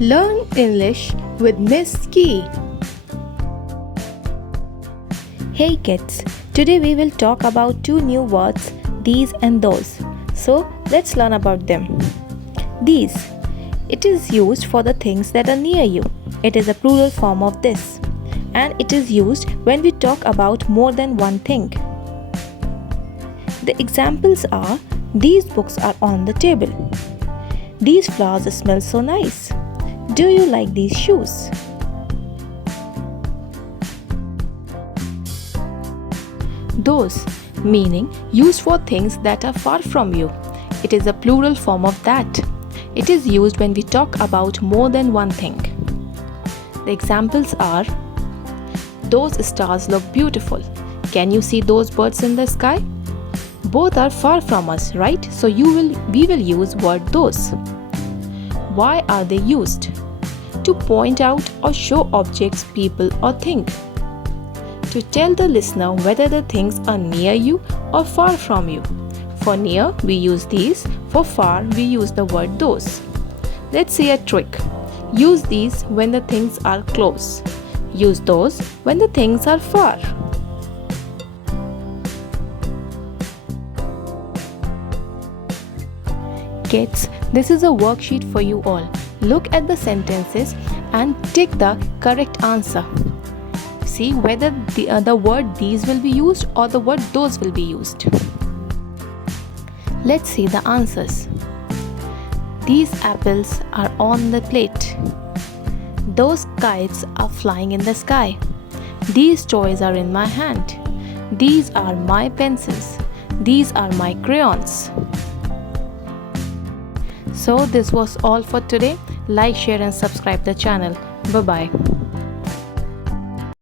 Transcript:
Learn English with Miss Key. Hey kids, today we will talk about two new words, these and those. So let's learn about them. These. It is used for the things that are near you. It is a plural form of this. And it is used when we talk about more than one thing. The examples are, these books are on the table. These flowers smell so nice. Do you like these shoes? Those, meaning used for things that are far from you. It is a plural form of that. It is used when we talk about more than one thing. The examples are, those stars look beautiful. Can you see those birds in the sky? Both are far from us, right? So we will use word those. Why are they used? To point out or show objects, people or thing. To tell the listener whether the things are near you or far from you. For near, we use these. For far, we use the word those. Let's see a trick. Use these when the things are close. Use those when the things are far. Kids, this is a worksheet for you all. Look at the sentences and tick the correct answer. See whether the word these will be used or the word those will be used. Let's see the answers. These apples are on the plate. Those kites are flying in the sky. These toys are in my hand. These are my pencils. These are my crayons. So this was all for today. Like, share and subscribe the channel. Bye-bye.